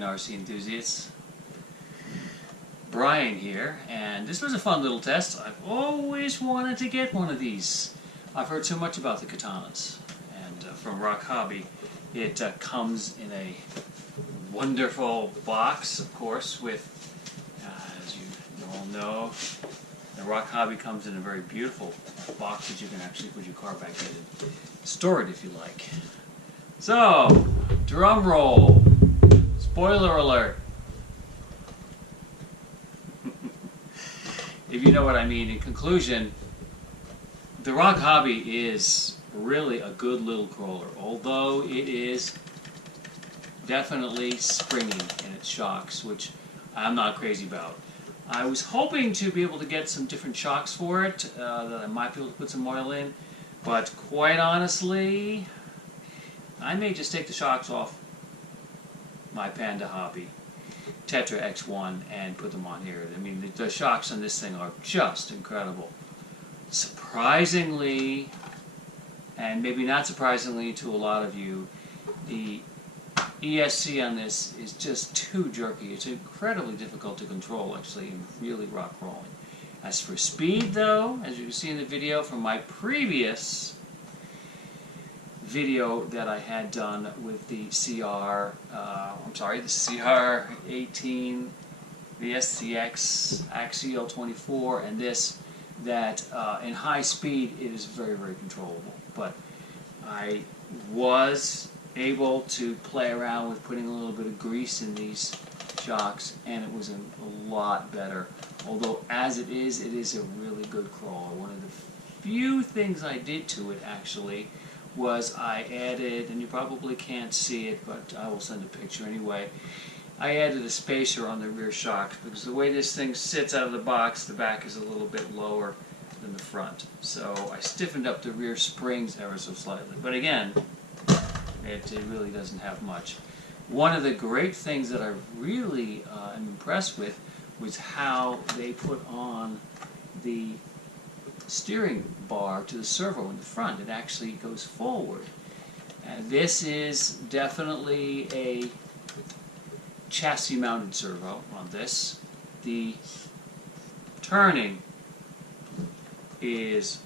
again, RC enthusiasts. Brian here, and this was a fun little test. I've always wanted to get one of these. I've heard so much about the katanas, and from RocHobby, it comes in a wonderful box, of course, with, as you all know, the RocHobby comes in a very beautiful box that you can actually put your car back in and store it if you like. So, drum roll. Spoiler alert. If you know what I mean. In conclusion, the RocHobby is really a good little crawler, although it is definitely springy in its shocks, which I'm not crazy about. I was hoping to be able to get some different shocks for it, that I might be able to put some oil in, but quite honestly, I may just take the shocks off my Panda hobby, Tetra X1, and put them on here. I mean, the shocks on this thing are just incredible. Surprisingly, and maybe not surprisingly to a lot of you, the ESC on this is just too jerky. It's incredibly difficult to control, actually, and really rock crawling. As for speed, though, as you can see in the video from my previous video that I had done with the CR18, the SCX Axial 24, and this, that in high speed it is very, very controllable. But I was able to play around with putting a little bit of grease in these shocks, and it was a lot better. Although as it is a really good crawler. One of the few things I did to it actually was I added, and you probably can't see it, but I will send a picture anyway, I added a spacer on the rear shocks, because the way this thing sits out of the box, the back is a little bit lower than the front. So I stiffened up the rear springs ever so slightly. But again, it really doesn't have much. One of the great things that I really am impressed with was how they put on the steering bar to the servo in the front. It actually goes forward. And this is definitely a chassis mounted servo on this. The turning is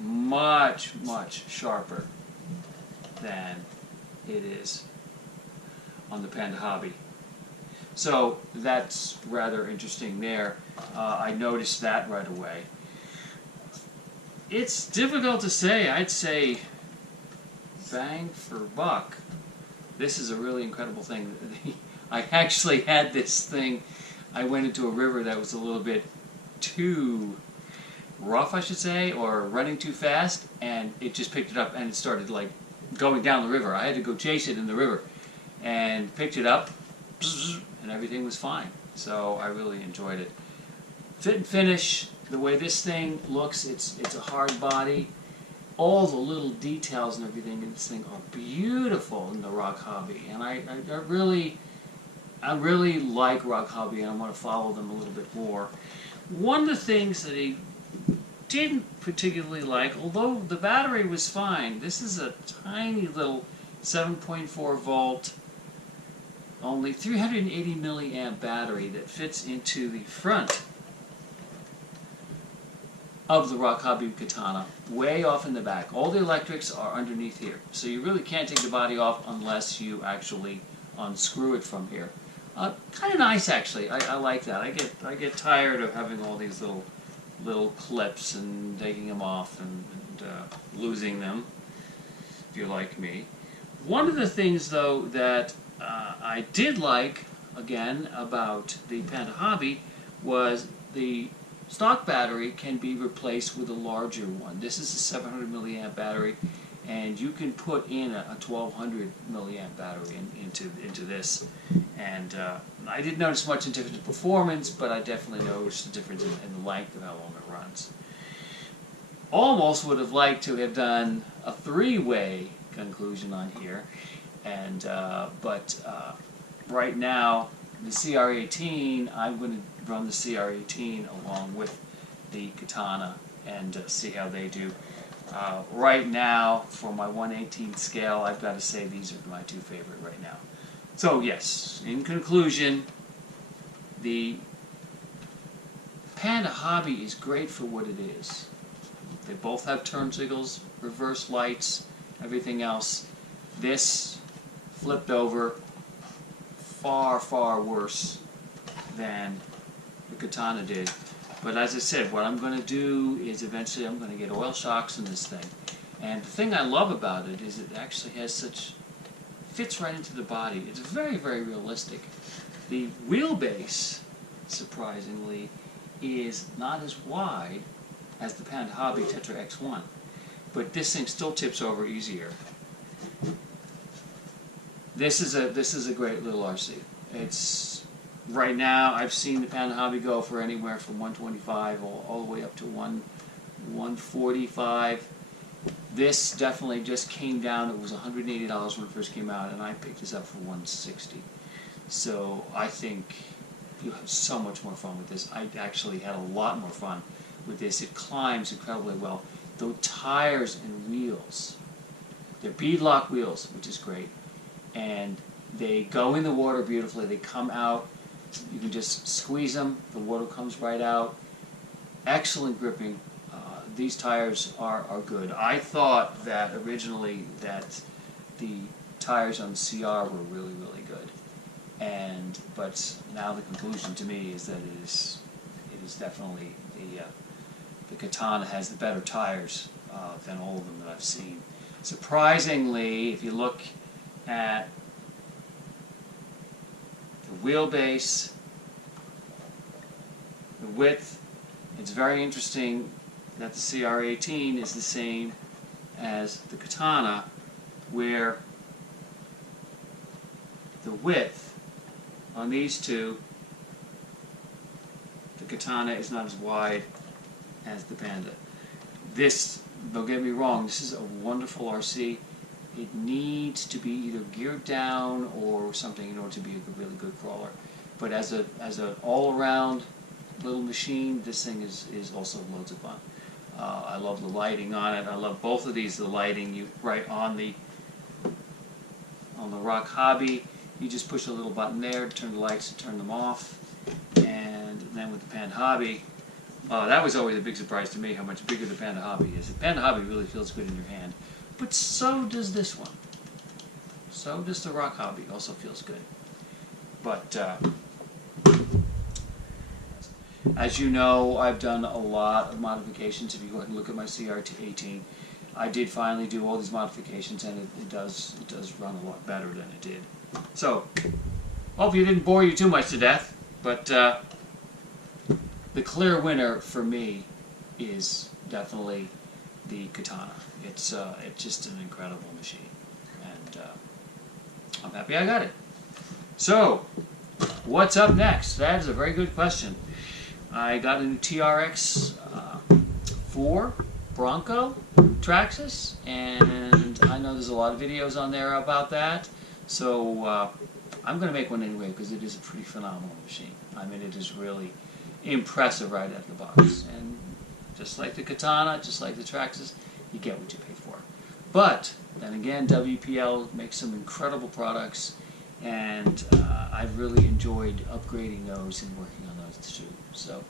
much, much sharper than it is on the Panda hobby. So that's rather interesting there. I noticed that right away. It's difficult to say. I'd say bang for buck. This is a really incredible thing. I actually had this thing, I went into a river that was a little bit too rough, I should say, or running too fast, and it just picked it up and it started like going down the river. I had to go chase it in the river, and picked it up, and everything was fine. So I really enjoyed it. Fit and finish, the way this thing looks, it's a hard body. All the little details and everything in this thing are beautiful in the RocHobby, and I really like RocHobby, and I want to follow them a little bit more. One of the things that he didn't particularly like, although the battery was fine, this is a tiny little 7.4 volt, only 380 milliamp battery that fits into the front of the RocHobby Katana, way off in the back. All the electrics are underneath here, so you really can't take the body off unless you actually unscrew it from here. Kind of nice, actually. I like that. I get tired of having all these little clips and taking them off and losing them, if you're like me. One of the things, though, that I did like, again, about the Panda hobby was the stock battery can be replaced with a larger one. This is a 700 milliamp battery, and you can put in a 1200 milliamp battery into this. And I didn't notice much in difference in performance, but I definitely noticed the difference in the length of how long it runs. Almost would have liked to have done a three-way conclusion on here, and but right now the CR18, I'm going to run the CR18 along with the Katana and see how they do. Right now, for my 1/18 scale, I've got to say these are my two favorite right now. So yes, in conclusion, the Panda Hobby is great for what it is. They both have turn signals, reverse lights, everything else. This flipped over far, far worse than the Katana did. But as I said, what I'm going to do is eventually I'm going to get oil shocks in this thing. And the thing I love about it is it actually has such, fits right into the body. It's very, very realistic. The wheelbase, surprisingly, is not as wide as the Panda Hobby Tetra X1. But this thing still tips over easier. This is a great little RC. It's right now I've seen the Panda Hobby go for anywhere from 125 all the way up to 145. This definitely just came down. It was $180 when it first came out, and I picked this up for $160. So I think you'll have so much more fun with this. I actually had a lot more fun with this. It climbs incredibly well. The tires and wheels, they're beadlock wheels, which is great. And they go in the water beautifully. They come out. You can just squeeze them. The water comes right out. Excellent gripping. These tires are good. I thought that originally that the tires on the CR were really, really good. But now the conclusion to me is that it is definitely the Katana has the better tires than all of them that I've seen. Surprisingly, if you look at the wheelbase, the width, it's very interesting that the CR18 is the same as the Katana, where the width on these two, the Katana is not as wide as the Panda. This, don't get me wrong, this is a wonderful RC. It needs to be either geared down or something in order to be a really good crawler. But as an all-around little machine, this thing is also loads of fun. I love the lighting on it. I love both of these. The lighting, right on the RocHobby, you just push a little button there to turn the lights and turn them off. And then with the Panda Hobby, that was always a big surprise to me how much bigger the Panda Hobby is. The Panda Hobby really feels good in your hand, but so does this one. So does the RocHobby. Also feels good. But as you know, I've done a lot of modifications. If you go ahead and look at my CR18, I did finally do all these modifications, and it does run a lot better than it did. So, hope you didn't bore you too much to death, but the clear winner for me is definitely the Katana. It's just an incredible machine, and I'm happy I got it. So, what's up next? That is a very good question. I got a new TRX 4 Bronco Traxxas, and I know there's a lot of videos on there about that, so I'm going to make one anyway because it is a pretty phenomenal machine. I mean, it is really impressive right out of the box, and just like the Katana, just like the Traxxas, you get what you pay for. But then again, WPL makes some incredible products, and I've really enjoyed upgrading those and working on those too. So,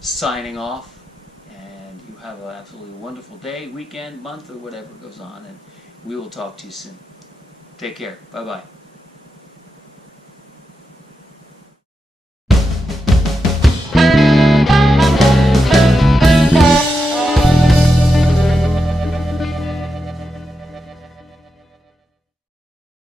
signing off, and you have an absolutely wonderful day, weekend, month, or whatever goes on, and we will talk to you soon. Take care. Bye-bye.